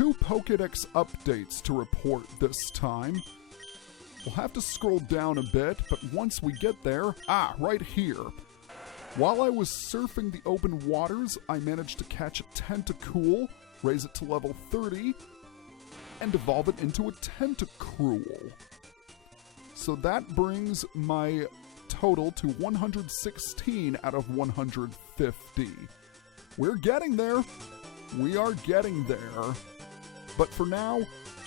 2 Pokédex updates to report this time. We'll have to scroll down a bit, but once we get there, right here. While I was surfing the open waters, I managed to catch a Tentacool, raise it to level 30, and evolve it into a Tentacruel. So that brings my total to 116 out of 150. We're getting there. We are getting there. But for now,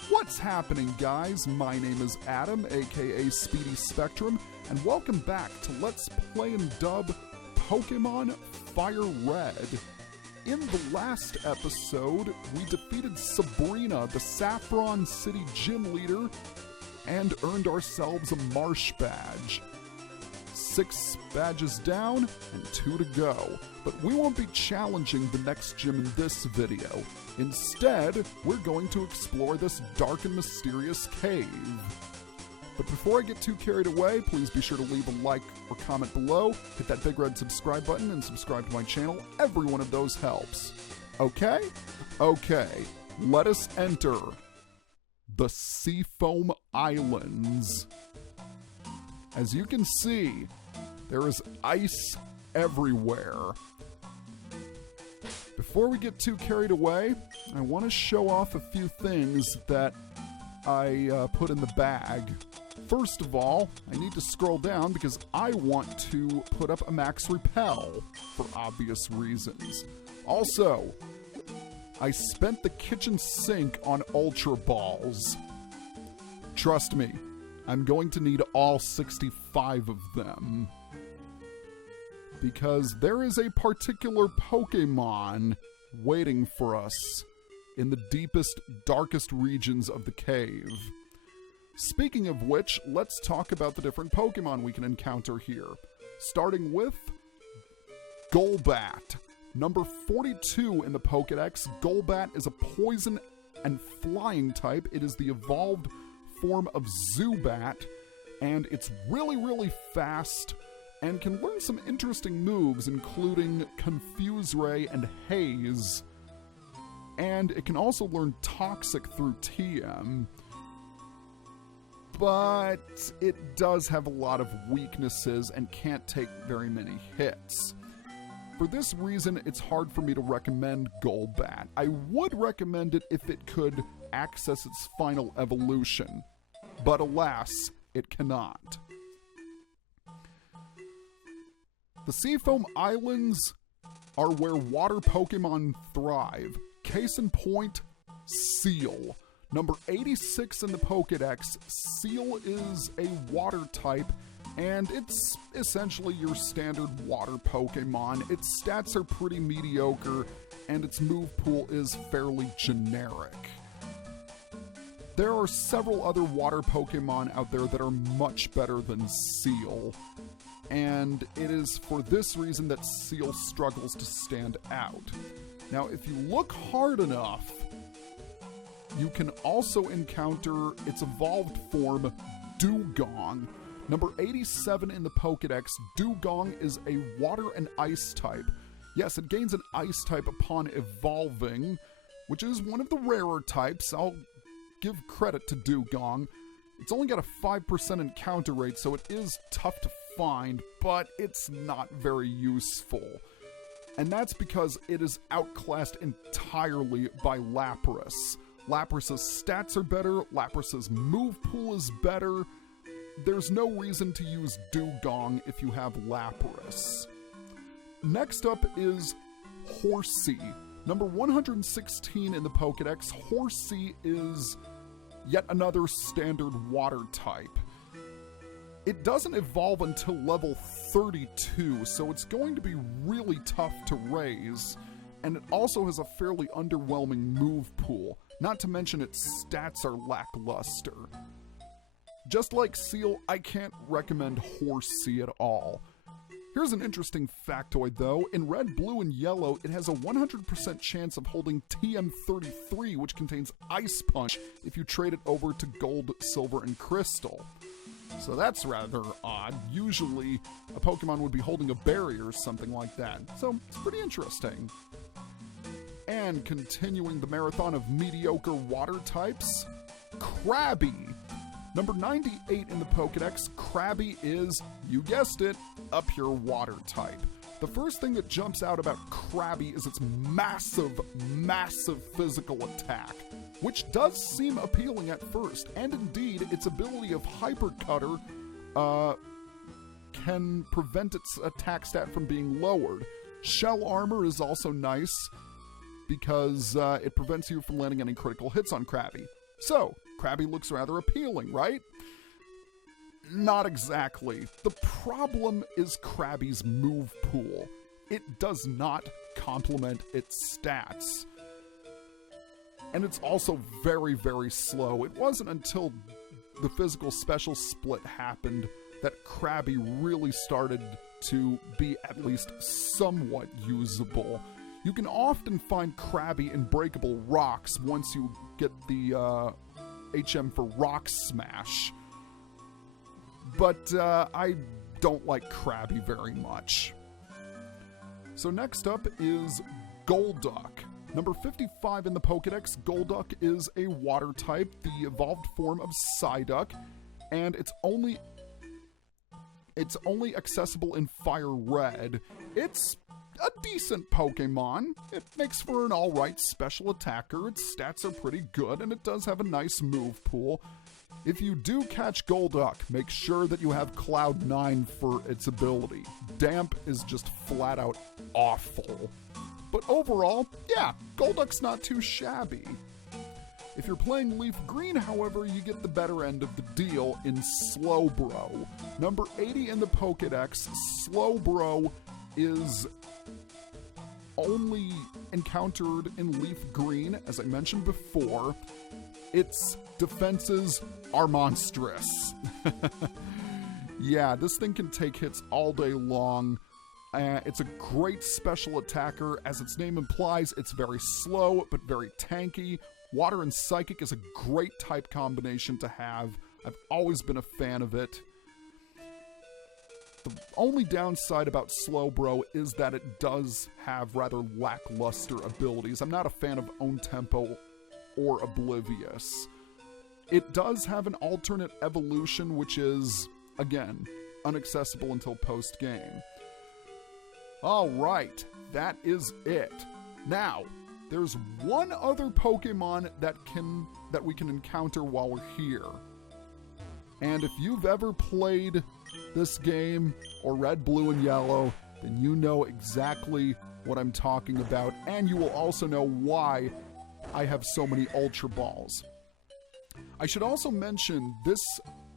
what's happening, guys? My name is Adam, aka Speedy Spectrum, and welcome back to Let's Play and Dub Pokemon Fire Red. In the last episode, we defeated Sabrina, the Saffron City gym leader, and earned ourselves a Marsh badge. 6 badges down and 2 to go. But we won't be challenging the next gym in this video. Instead, we're going to explore this dark and mysterious cave. But before I get too carried away, please be sure to leave a like or comment below, hit that big red subscribe button, and subscribe to my channel. Every one of those helps. Okay? Okay, let us enter the Seafoam Islands. As you can see, there is ice everywhere. Before we get too carried away, I want to show off a few things that I put in the bag. First of all, I need to scroll down because I want to put up a max repel for obvious reasons. Also, I spent the kitchen sink on Ultra Balls. Trust me, I'm going to need all 65 of them. Because there is a particular Pokemon waiting for us in the deepest, darkest regions of the cave. Speaking of which, let's talk about the different Pokemon we can encounter here. Starting with Golbat. Number 42 in the Pokédex, Golbat is a poison and flying type. It is the evolved form of Zubat, and it's really, really fast and can learn some interesting moves, including Confuse Ray and Haze. And it can also learn Toxic through TM. But it does have a lot of weaknesses and can't take very many hits. For this reason, it's hard for me to recommend Golbat. I would recommend it if it could access its final evolution, but alas, it cannot. The Seafoam Islands are where water Pokemon thrive. Case in point, Seal. Number 86 in the Pokédex, Seal is a water type, and it's essentially your standard water Pokemon. Its stats are pretty mediocre, and its move pool is fairly generic. There are several other water Pokemon out there that are much better than Seal, and it is for this reason that Seal struggles to stand out. Now, if you look hard enough, you can also encounter its evolved form, Dugong. Number 87 in the Pokédex, Dugong is a water and ice type. Yes, it gains an ice type upon evolving, which is one of the rarer types. I'll give credit to Dugong. It's only got a 5% encounter rate, so it is tough to find, but it's not very useful. And that's because it is outclassed entirely by Lapras. Lapras's stats are better, Lapras's move pool is better. There's no reason to use Dugong if you have Lapras. Next up is Horsey. Number 116 in the Pokédex, Horsey is yet another standard water type. It doesn't evolve until level 32, so it's going to be really tough to raise, and it also has a fairly underwhelming move pool, not to mention its stats are lackluster. Just like Seal, I can't recommend Horsey at all. Here's an interesting factoid though. In red, blue, and yellow, it has a 100% chance of holding TM33, which contains Ice Punch, if you trade it over to gold, silver, and crystal. So that's rather odd. Usually, a Pokemon would be holding a berry or something like that. So, it's pretty interesting. And continuing the marathon of mediocre water types, Crabby. Number 98 in the Pokedex, Crabby is, you guessed it, a pure water type. The first thing that jumps out about Crabby is its massive, massive physical attack, which does seem appealing at first, and indeed, its ability of Hyper Cutter can prevent its attack stat from being lowered. Shell Armor is also nice, because it prevents you from landing any critical hits on Crabby. So, Crabby looks rather appealing, right? Not exactly. The problem is Crabby's move pool. It does not complement its stats. And it's also very, very slow. It wasn't until the physical special split happened that Crabby really started to be at least somewhat usable. You can often find Crabby in breakable rocks once you get the HM for Rock Smash. But I don't like Crabby very much. So next up is Golduck. Number 55 in the Pokedex, Golduck is a water type, the evolved form of Psyduck, and it's only accessible in Fire Red. It's a decent Pokemon. It makes for an alright special attacker. Its stats are pretty good, and it does have a nice move pool. If you do catch Golduck, make sure that you have Cloud 9 for its ability. Damp is just flat out awful. But overall, yeah, Golduck's not too shabby. If you're playing Leaf Green, however, you get the better end of the deal in Slowbro. Number 80 in the Pokedex, Slowbro is only encountered in Leaf Green, as I mentioned before. Its defenses are monstrous. Yeah, this thing can take hits all day long. It's a great special attacker. As its name implies, it's very slow, but very tanky. Water and Psychic is a great type combination to have. I've always been a fan of it. The only downside about Slowbro is that it does have rather lackluster abilities. I'm not a fan of Own Tempo or Oblivious. It does have an alternate evolution, which is, again, inaccessible until post-game. Alright, that is it. Now, there's one other Pokemon that we can encounter while we're here. And if you've ever played this game, or Red, Blue, and Yellow, then you know exactly what I'm talking about, and you will also know why I have so many Ultra Balls. I should also mention this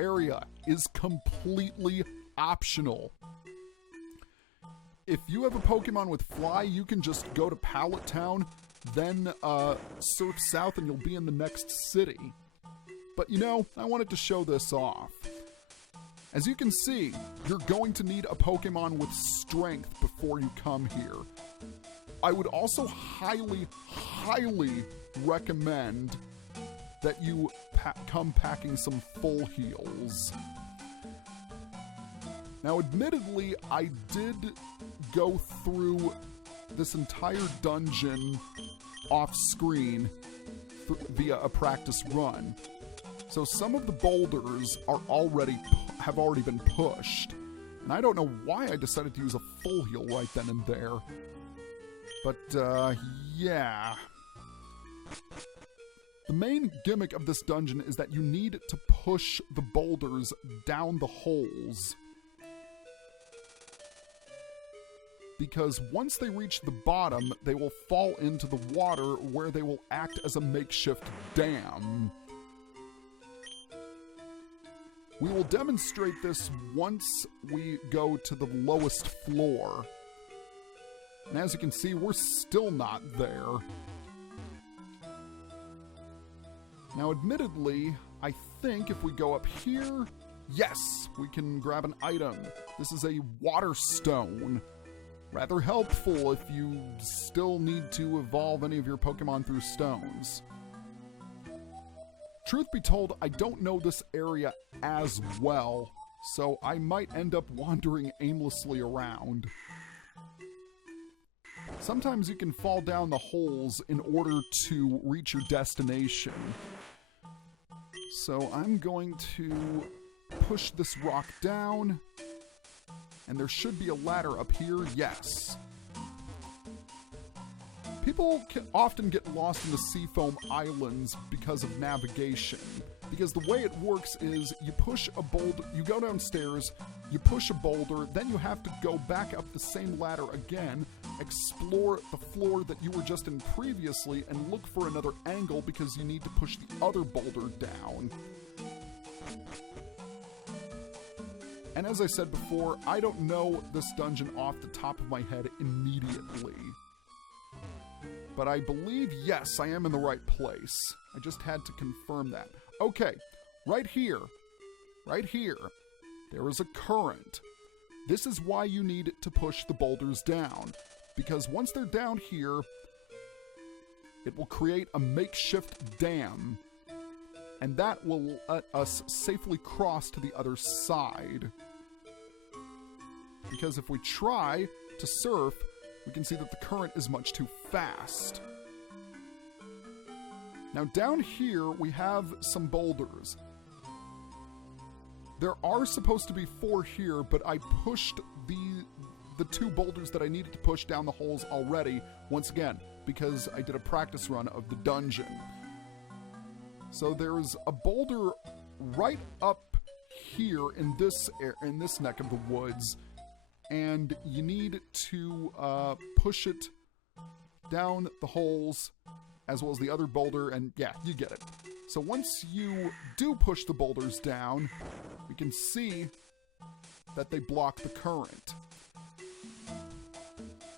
area is completely optional. If you have a Pokemon with Fly, you can just go to Pallet Town, then surf south and you'll be in the next city. But you know, I wanted to show this off. As you can see, you're going to need a Pokemon with strength before you come here. I would also highly, highly recommend that you come packing some full heals. Now, admittedly, I did go through this entire dungeon off-screen via a practice run. So some of the boulders are have already been pushed. And I don't know why I decided to use a full heal right then and there. But, yeah. The main gimmick of this dungeon is that you need to push the boulders down the holes. Because once they reach the bottom, they will fall into the water where they will act as a makeshift dam. We will demonstrate this once we go to the lowest floor. And as you can see, we're still not there. Now, admittedly, I think if we go up here, yes, we can grab an item. This is a water stone. Rather helpful if you still need to evolve any of your Pokemon through stones. Truth be told, I don't know this area as well, so I might end up wandering aimlessly around. sometimes you can fall down the holes in order to reach your destination. So I'm going to push this rock down, and there should be a ladder up here. Yes. People can often get lost in the Seafoam Islands because of navigation. Because the way it works is you push a boulder, you go downstairs, you push a boulder, then you have to go back up the same ladder again, explore the floor that you were just in previously, and look for another angle because you need to push the other boulder down. And as I said before, I don't know this dungeon off the top of my head immediately. But I believe, yes, I am in the right place. I just had to confirm that. Okay, right here, there is a current. This is why you need to push the boulders down, because once they're down here, it will create a makeshift dam, and that will let us safely cross to the other side. Because if we try to surf, we can see that the current is much too fast. Now down here, we have some boulders. There are supposed to be 4 here, but I pushed the 2 boulders that I needed to push down the holes already, once again, because I did a practice run of the dungeon. So there's a boulder right up here in this neck of the woods, and you need to push it down the holes, as well as the other boulder, and yeah, you get it. So once you do push the boulders down, we can see that they block the current.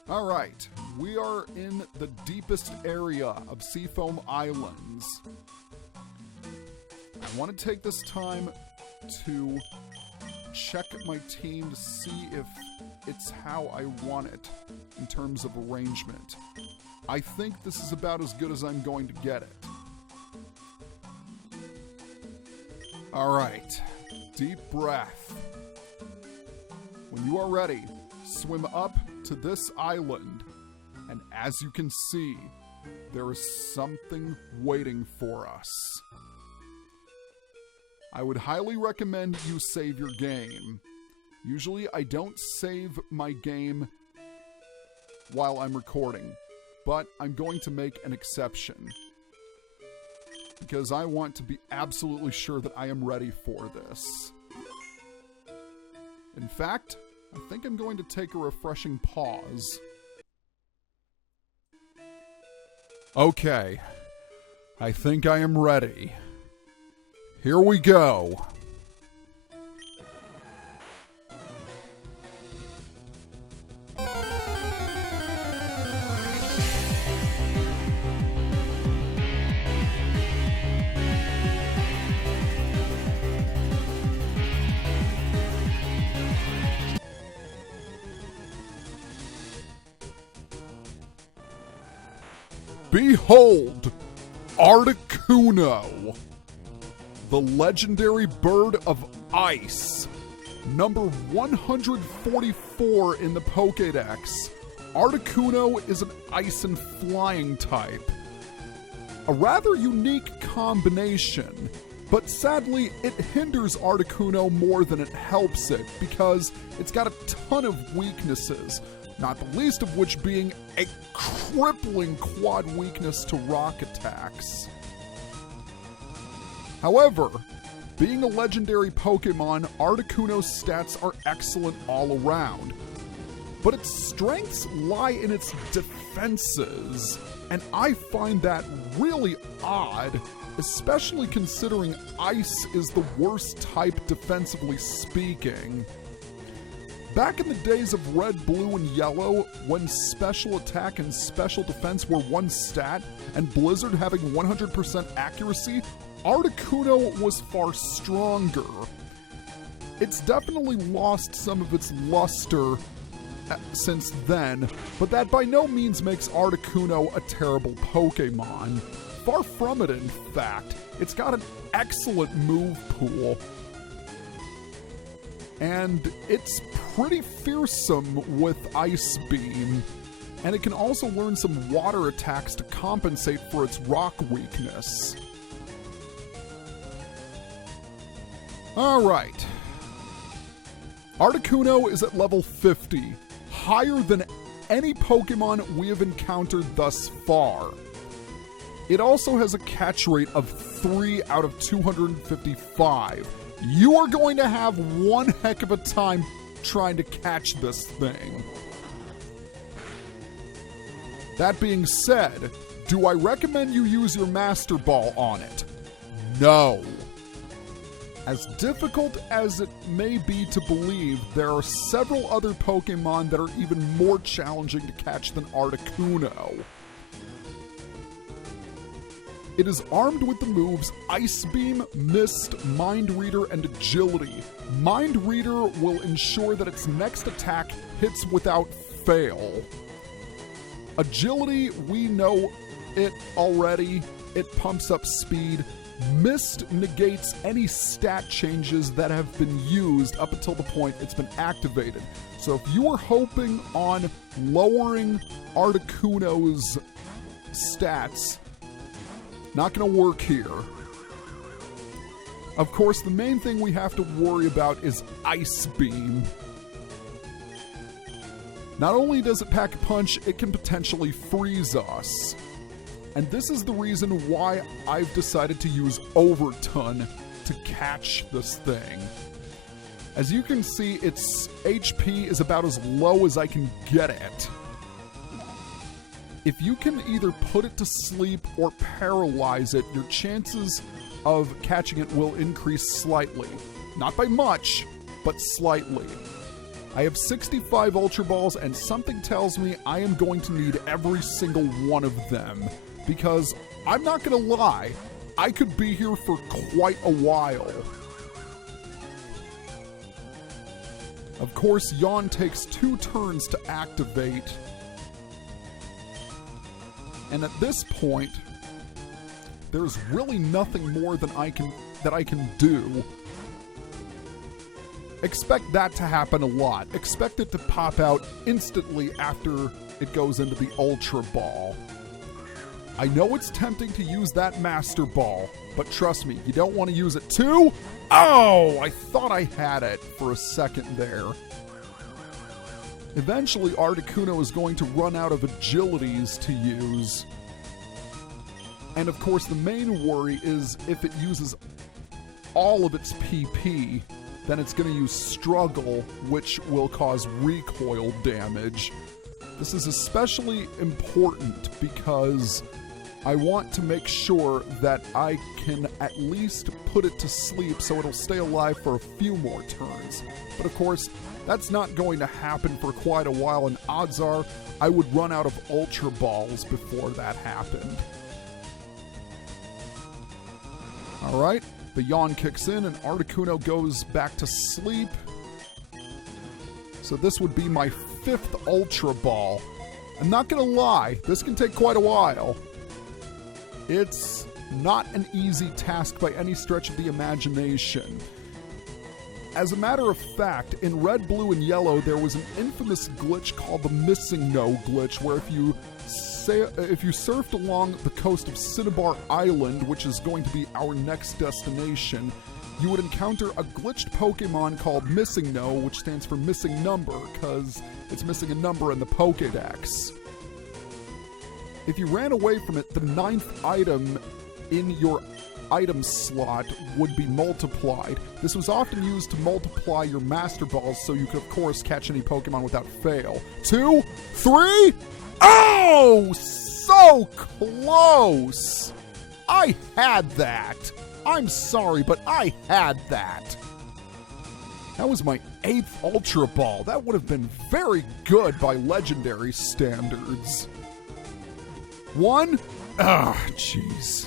Alright, we are in the deepest area of Seafoam Islands. I want to take this time to check my team to see if it's how I want it in terms of arrangement. I think this is about as good as I'm going to get it. Alright, deep breath. When you are ready, swim up to this island, and as you can see, there is something waiting for us. I would highly recommend you save your game. Usually I don't save my game while I'm recording, but I'm going to make an exception, because I want to be absolutely sure that I am ready for this. In fact, I think I'm going to take a refreshing pause. Okay, I think I am ready. Here we go. Behold, Articuno, the legendary bird of ice. Number 144 in the Pokédex. Articuno is an ice and flying type. A rather unique combination, but sadly it hinders Articuno more than it helps it because it's got a ton of weaknesses. Not the least of which being a crippling quad weakness to rock attacks. However, being a legendary Pokemon, Articuno's stats are excellent all around. But its strengths lie in its defenses, and I find that really odd, especially considering Ice is the worst type defensively speaking. Back in the days of Red, Blue, and Yellow, when special attack and special defense were one stat, and Blizzard having 100% accuracy, Articuno was far stronger. It's definitely lost some of its luster since then, but that by no means makes Articuno a terrible Pokemon. Far from it, in fact. It's got an excellent move pool. And it's pretty fearsome with Ice Beam. and it can also learn some water attacks to compensate for its rock weakness. Alright. Articuno is at level 50, higher than any Pokemon we have encountered thus far. It also has a catch rate of 3 out of 255. You are going to have one heck of a time trying to catch this thing. That being said, do I recommend you use your Master Ball on it? No. As difficult as it may be to believe, there are several other Pokemon that are even more challenging to catch than Articuno. It is armed with the moves Ice Beam, Mist, Mind Reader, and Agility. Mind Reader will ensure that its next attack hits without fail. Agility, we know it already. It pumps up speed. Mist negates any stat changes that have been used up until the point it's been activated. So if you are hoping on lowering Articuno's stats, not going to work here. Of course, the main thing we have to worry about is Ice Beam. Not only does it pack a punch, it can potentially freeze us. And this is the reason why I've decided to use Overton to catch this thing. As you can see, its HP is about as low as I can get it. If you can either put it to sleep or paralyze it, your chances of catching it will increase slightly. Not by much, but slightly. I have 65 Ultra Balls, and something tells me I am going to need every single one of them. Because, I'm not gonna lie, I could be here for quite a while. Of course, Yawn takes 2 turns to activate. And at this point, there's really nothing more than I can do. Expect that to happen a lot. Expect it to pop out instantly after it goes into the Ultra Ball. I know it's tempting to use that Master Ball, but trust me, you don't want to use it too. Oh, I thought I had it for a second there. Eventually, Articuno is going to run out of agilities to use. And of course, the main worry is if it uses all of its PP, then it's going to use Struggle, which will cause recoil damage. This is especially important because I want to make sure that I can at least put it to sleep so it'll stay alive for a few more turns. But of course, that's not going to happen for quite a while, and odds are I would run out of Ultra Balls before that happened. Alright, the Yawn kicks in and Articuno goes back to sleep. So this would be my 5th Ultra Ball. I'm not gonna lie, this can take quite a while. It's not an easy task by any stretch of the imagination. As a matter of fact, in Red, Blue, and Yellow, there was an infamous glitch called the Missingno Glitch, where if you surfed along the coast of Cinnabar Island, which is going to be our next destination, you would encounter a glitched Pokemon called Missingno, which stands for missing number, because it's missing a number in the Pokédex. If you ran away from it, the 9th item in your item slot would be multiplied. This was often used to multiply your Master Balls so you could, of course, catch any Pokemon without fail. 2, 3, oh! So close! I had that! I'm sorry, but I had that! That was my 8th Ultra Ball. That would have been very good by legendary standards. 1? Ah, jeez.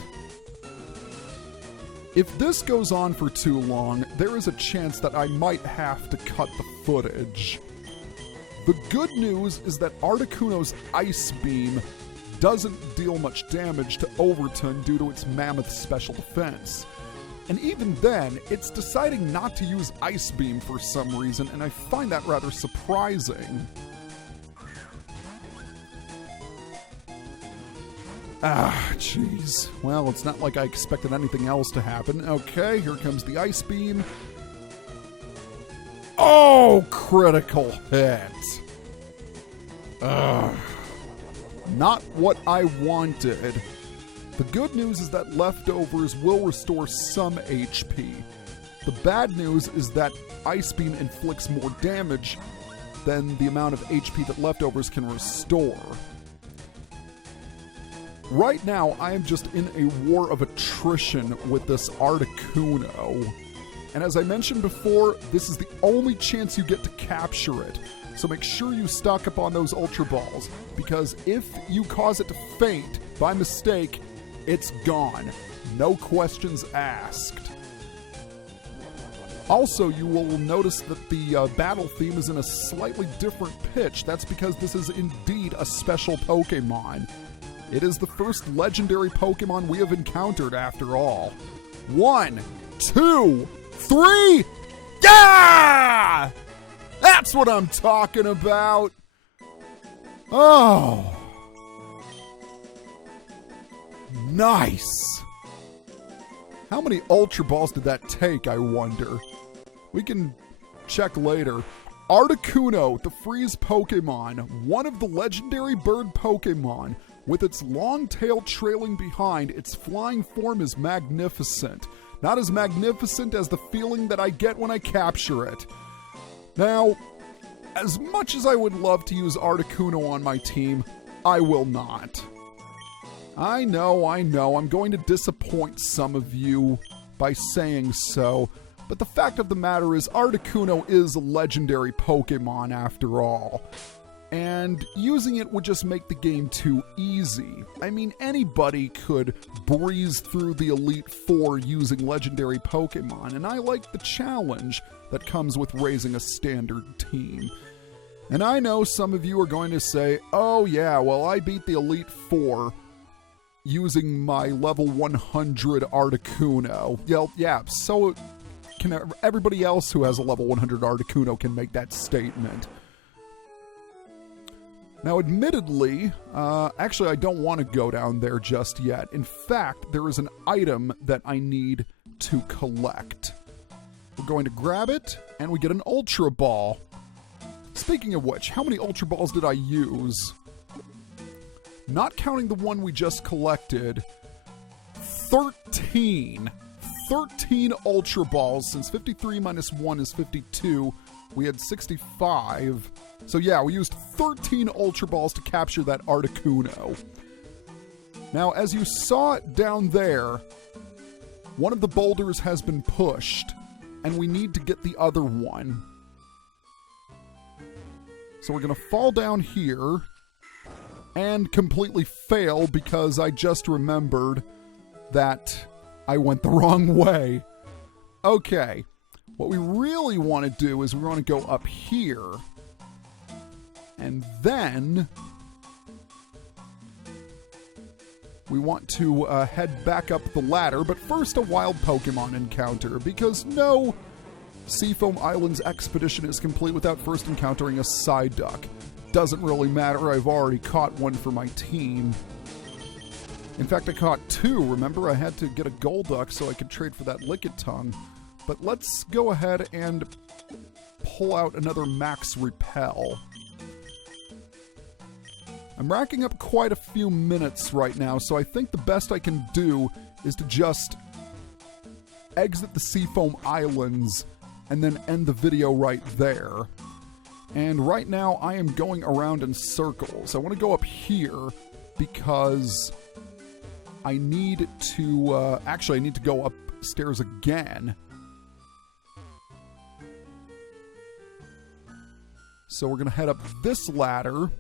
If this goes on for too long, there is a chance that I might have to cut the footage. The good news is that Articuno's Ice Beam doesn't deal much damage to Overton due to its mammoth special defense. And even then, it's deciding not to use Ice Beam for some reason, and I find that rather surprising. Ah, jeez. Well, it's not like I expected anything else to happen. Okay, here comes the Ice Beam. Oh, critical hit. Ugh. Not what I wanted. The good news is that leftovers will restore some HP. The bad news is that Ice Beam inflicts more damage than the amount of HP that leftovers can restore. Right now, I am just in a war of attrition with this Articuno. And as I mentioned before, this is the only chance you get to capture it. So make sure you stock up on those Ultra Balls, because if you cause it to faint by mistake, it's gone. No questions asked. Also, you will notice that the battle theme is in a slightly different pitch. That's because this is indeed a special Pokemon. It is the first legendary Pokemon we have encountered, after all. 1, 2, 3, yeah! That's what I'm talking about! Oh! Nice! How many Ultra Balls did that take, I wonder? We can check later. Articuno, the freeze Pokemon, one of the legendary bird Pokemon. With its long tail trailing behind, its flying form is magnificent. Not as magnificent as the feeling that I get when I capture it. Now, as much as I would love to use Articuno on my team, I will not. I know, I'm going to disappoint some of you by saying so, but the fact of the matter is Articuno is a legendary Pokemon after all. And using it would just make the game too easy. I mean, anybody could breeze through the Elite Four using legendary Pokemon, and I like the challenge that comes with raising a standard team. And I know some of you are going to say, oh yeah, well I beat the Elite Four using my level 100 Articuno. Yeah, so can everybody else who has a level 100 Articuno can make that statement. Now, admittedly, actually, I don't want to go down there just yet. In fact, there is an item that I need to collect. We're going to grab it, and we get an Ultra Ball. Speaking of which, how many Ultra Balls did I use? Not counting the one we just collected, 13. 13 Ultra Balls. Since 53 minus 1 is 52, we had 65. So yeah, we used 13 Ultra Balls to capture that Articuno. Now, as you saw down there, one of the boulders has been pushed, and we need to get the other one. So we're going to fall down here and completely fail because I just remembered that I went the wrong way. Okay, what we really want to do is we want to go up here. And then we want to head back up the ladder, but first a wild Pokemon encounter, because no Seafoam Islands expedition is complete without first encountering a Psyduck. Doesn't really matter, I've already caught one for my team. In fact, I caught two. Remember, I had to get a Golduck so I could trade for that Lickitung. But let's go ahead and pull out another Max Repel. I'm racking up quite a few minutes right now, so I think the best I can do is to just exit the Seafoam Islands and then end the video right there. And right now I am going around in circles. I want to go up here because I need to, actually I need to go upstairs again. So we're going to head up this ladder.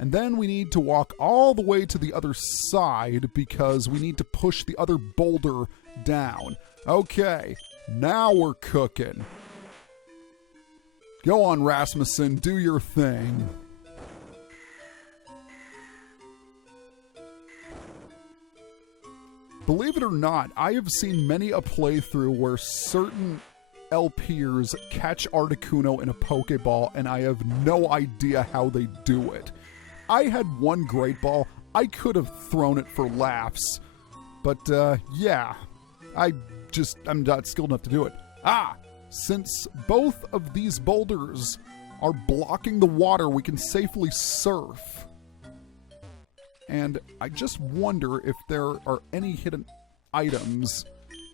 And then we need to walk all the way to the other side because we need to push the other boulder down. Okay, now we're cooking. Go on, Rasmussen, do your thing. Believe it or not, I have seen many a playthrough where certain LPers catch Articuno in a Pokeball, and I have no idea how they do it. I had one Great Ball. I could have thrown it for laughs. But, yeah. I'm not skilled enough to do it. Since both of these boulders are blocking the water, we can safely surf. And I just wonder if there are any hidden items.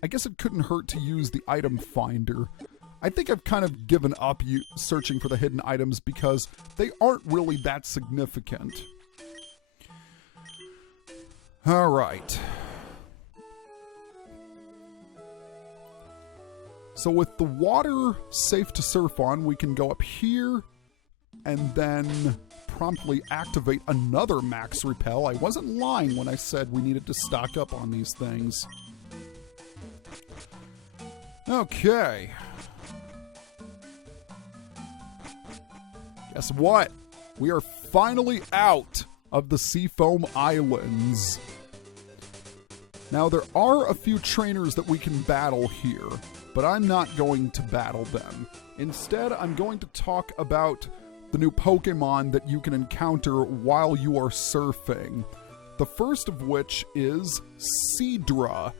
I guess it couldn't hurt to use the item finder. I think I've kind of given up searching for the hidden items because they aren't really that significant. All right. So with the water safe to surf on, we can go up here and then promptly activate another max repel. I wasn't lying when I said we needed to stock up on these things. Okay. Guess what? We are finally out of the Seafoam Islands. Now, there are a few trainers that we can battle here, but I'm not going to battle them. Instead, I'm going to talk about the new Pokemon that you can encounter while you are surfing. The first of which is Sidra.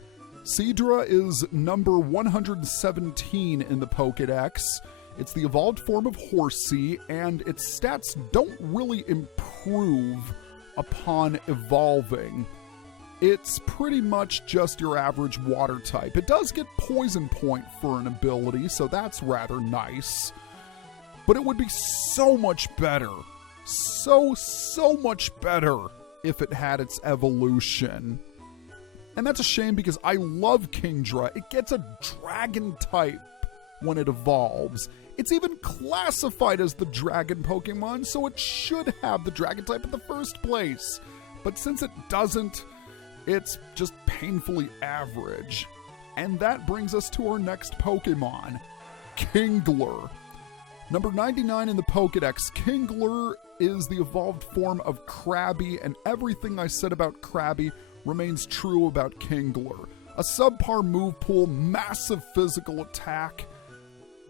Sidra is number 117 in the Pokédex. It's the evolved form of Horsey, and its stats don't really improve upon evolving. It's pretty much just your average water type. It does get Poison Point for an ability, so that's rather nice. But it would be so much better. So much better if it had its evolution. And that's a shame because I love Kingler. It gets a dragon type when it evolves. It's even classified as the dragon Pokemon, so it should have the dragon type in the first place. But since it doesn't, it's just painfully average. And that brings us to our next Pokemon, Kingler. Number 99 in the Pokédex, Kingler is the evolved form of Crabby, and everything I said about Crabby remains true about Kingler. A subpar move pool, massive physical attack,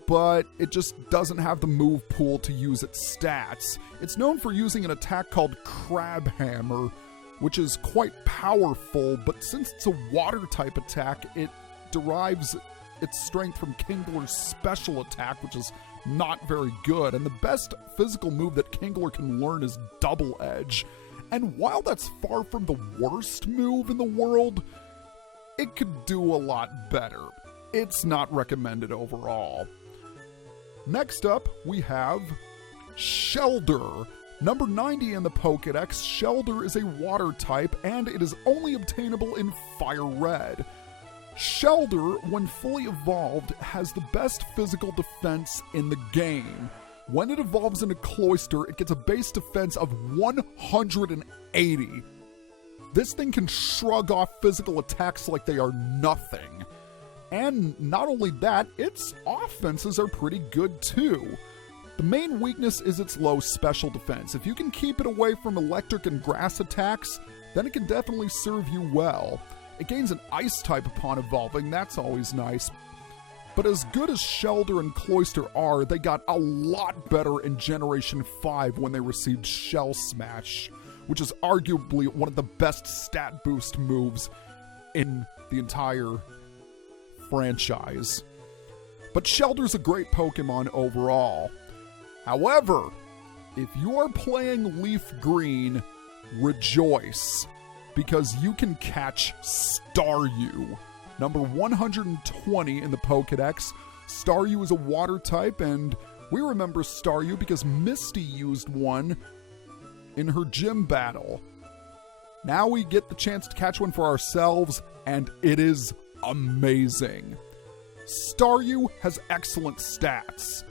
but it just doesn't have the move pool to use its stats. It's known for using an attack called Crab Hammer, which is quite powerful, but since it's a water-type attack, it derives its strength from Kingler's special attack, which is not very good, and the best physical move that Kingler can learn is Double Edge. And while that's far from the worst move in the world, it could do a lot better. It's not recommended overall. Next up, we have Shelder. Number 90 in the Pokédex, Shelder is a water type, and it is only obtainable in Fire Red. Shelder, when fully evolved, has the best physical defense in the game. When it evolves into Cloyster, it gets a base defense of 180. This thing can shrug off physical attacks like they are nothing. And not only that, its offenses are pretty good too. The main weakness is its low special defense. If you can keep it away from electric and grass attacks, then it can definitely serve you well. It gains an ice type upon evolving, that's always nice. But as good as Shelder and Cloyster are, they got a lot better in Generation 5 when they received Shell Smash, which is arguably one of the best stat boost moves in the entire franchise. But Shelder's a great Pokemon overall. However, if you are playing Leaf Green, rejoice, because you can catch Staryu. Number 120 in the Pokédex, Staryu is a water type, and we remember Staryu because Misty used one in her gym battle. Now we get the chance to catch one for ourselves, and it is amazing. Staryu has excellent stats,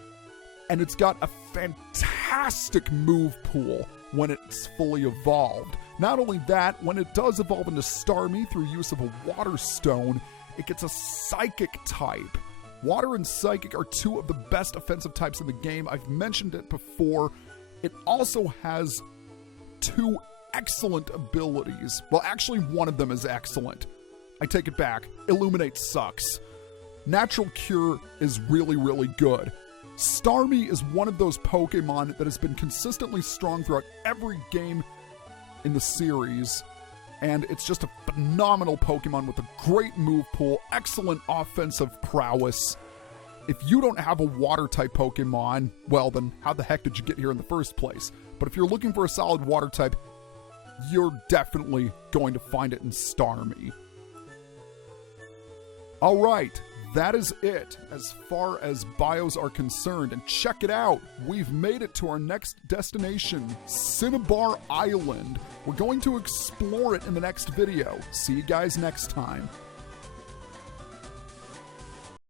and it's got a fantastic move pool when it's fully evolved. Not only that, when it does evolve into Starmie through use of a Water Stone, it gets a Psychic type. Water and Psychic are two of the best offensive types in the game. I've mentioned it before. It also has two excellent abilities. Well, actually, one of them is excellent. I take it back. Illuminate sucks. Natural Cure is really, really good. Starmie is one of those Pokemon that has been consistently strong throughout every game in the series, and it's just a phenomenal Pokemon with a great move pool, excellent offensive prowess. If you don't have a Water-type Pokemon, well then how the heck did you get here in the first place? But if you're looking for a solid Water-type, you're definitely going to find it in Starmie. Alright, that is it as far as bios are concerned. And check it out, we've made it to our next destination, Cinnabar Island. We're going to explore it in the next video. See you guys next time.